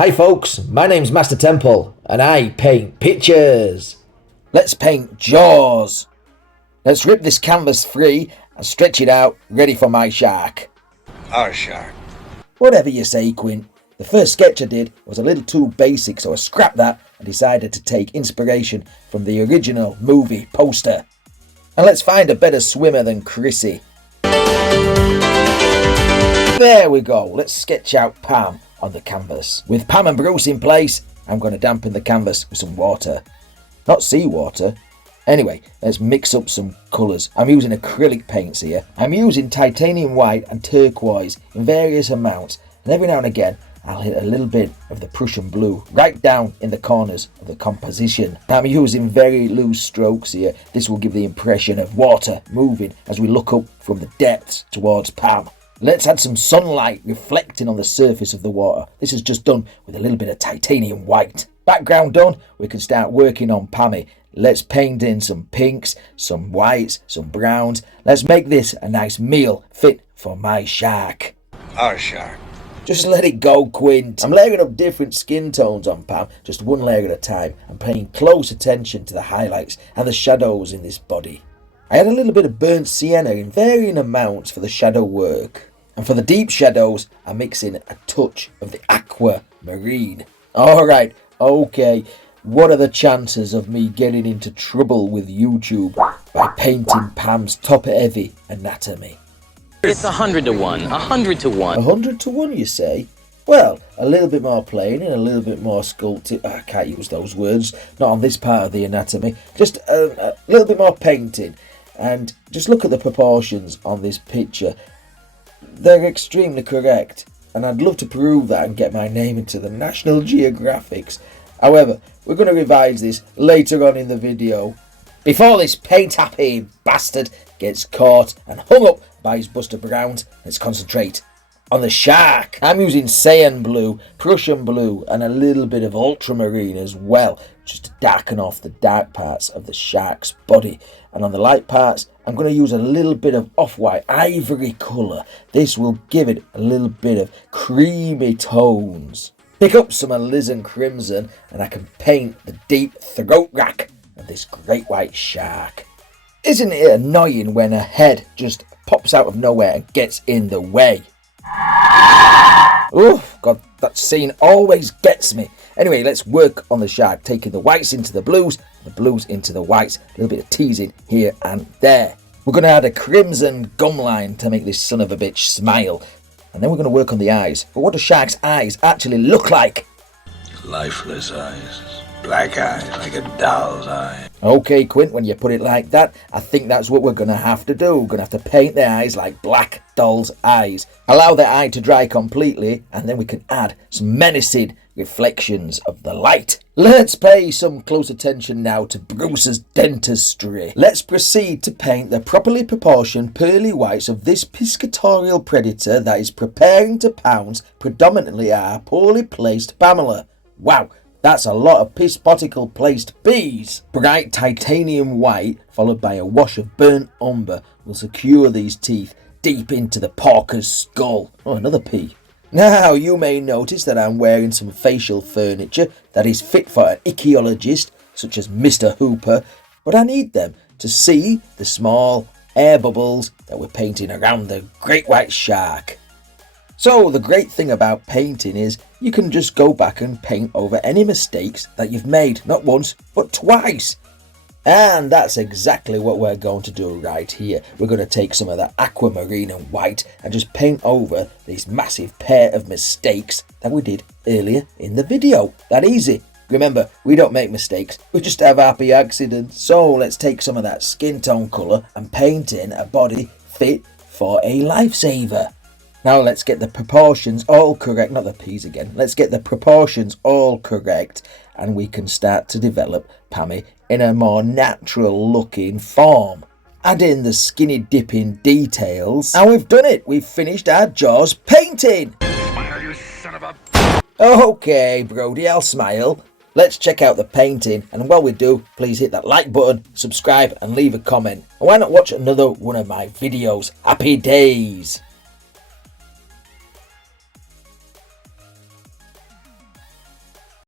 Hi folks, my name's Master Temple and I paint pictures. Let's paint Jaws. Let's rip this canvas free and stretch it out, ready for my shark. Our shark. Whatever you say, Quint. The first sketch I did was a little too basic, so I scrapped that and decided to take inspiration from the original movie poster. And let's find a better swimmer than Chrissy. There we go, let's sketch out Pam on the canvas. With Pam and Bruce in place, I'm going to dampen the canvas with some water. Not seawater. Anyway, let's mix up some colours. I'm using acrylic paints here. I'm using titanium white and turquoise in various amounts, and every now and again I'll hit a little bit of the Prussian blue right down in the corners of the composition. I'm using very loose strokes here. This will give the impression of water moving as we look up from the depths towards Pam. Let's add some sunlight reflecting on the surface of the water. This is just done with a little bit of titanium white. Background done, we can start working on Pammy. Let's paint in some pinks, some whites, some browns. Let's make this a nice meal fit for my shark. Our shark. Just let it go, Quint. I'm layering up different skin tones on Pam, just one layer at a time. I'm paying close attention to the highlights and the shadows in this body. I had a little bit of burnt sienna in varying amounts for the shadow work. And for the deep shadows, I'm mixing a touch of the aquamarine. Alright, okay. What are the chances of me getting into trouble with YouTube by painting Pam's top-heavy anatomy? It's 100 to 1, 100 to 1. 100 to 1, you say? Well, a little bit more plain and a little bit more sculpted. I can't use those words, not on this part of the anatomy. Just a little bit more painting. And just look at the proportions on this picture. They're extremely correct, and I'd love to prove that and get my name into the National Geographics. However, we're going to revise this later on in the video. Before this paint-happy bastard gets caught and hung up by his Buster Browns, let's concentrate on the shark. I'm using cyan blue, Prussian blue, and a little bit of ultramarine as well, just to darken off the dark parts of the shark's body. And on the light parts, I'm going to use a little bit of off-white ivory colour. This will give it a little bit of creamy tones. Pick up some alizarin crimson and I can paint the deep throat rack of this great white shark. Isn't it annoying when a head just pops out of nowhere and gets in the way? Oh, God, that scene always gets me. Anyway, let's work on the shark, taking the whites into the blues, the blues into the whites. A little bit of teasing here and there. We're going to add a crimson gum line to make this son of a bitch smile. And then we're going to work on the eyes. But what do shark's eyes actually look like? Lifeless eyes. Black eyes, like a doll's eye. Okay, Quint, when you put it like that, I think that's what we're going to have to do. We're going to have to paint their eyes like black doll's eyes. Allow their eye to dry completely, and then we can add some menacing reflections of the light. Let's pay some close attention now to Bruce's dentistry. Let's proceed to paint the properly proportioned pearly whites of this piscatorial predator that is preparing to pounce predominantly our poorly placed Pamela. Wow, that's a lot of piss-potical placed bees. Bright titanium white, followed by a wash of burnt umber, will secure these teeth deep into the porker's skull. Oh, another P. Now, you may notice that I'm wearing some facial furniture that is fit for an ichthyologist, such as Mr. Hooper, but I need them to see the small air bubbles that we're painting around the great white shark. So, the great thing about painting is you can just go back and paint over any mistakes that you've made, not once, but twice. And that's exactly what we're going to do right here. We're going to take some of that aquamarine and white and just paint over this massive pair of mistakes that we did earlier in the video. That easy. Remember, we don't make mistakes, we just have happy accidents. So let's take some of that skin tone colour and paint in a body fit for a lifesaver. Now let's get the proportions all correct, not the P's again. Let's get the proportions all correct and we can start to develop Pammy in a more natural looking form. Add in the skinny dipping details and we've done it. We've finished our Jaws painting. Smile, you son of a... Okay, Brody, I'll smile. Let's check out the painting, and while we do, please hit that like button, subscribe and leave a comment. And why not watch another one of my videos? Happy days!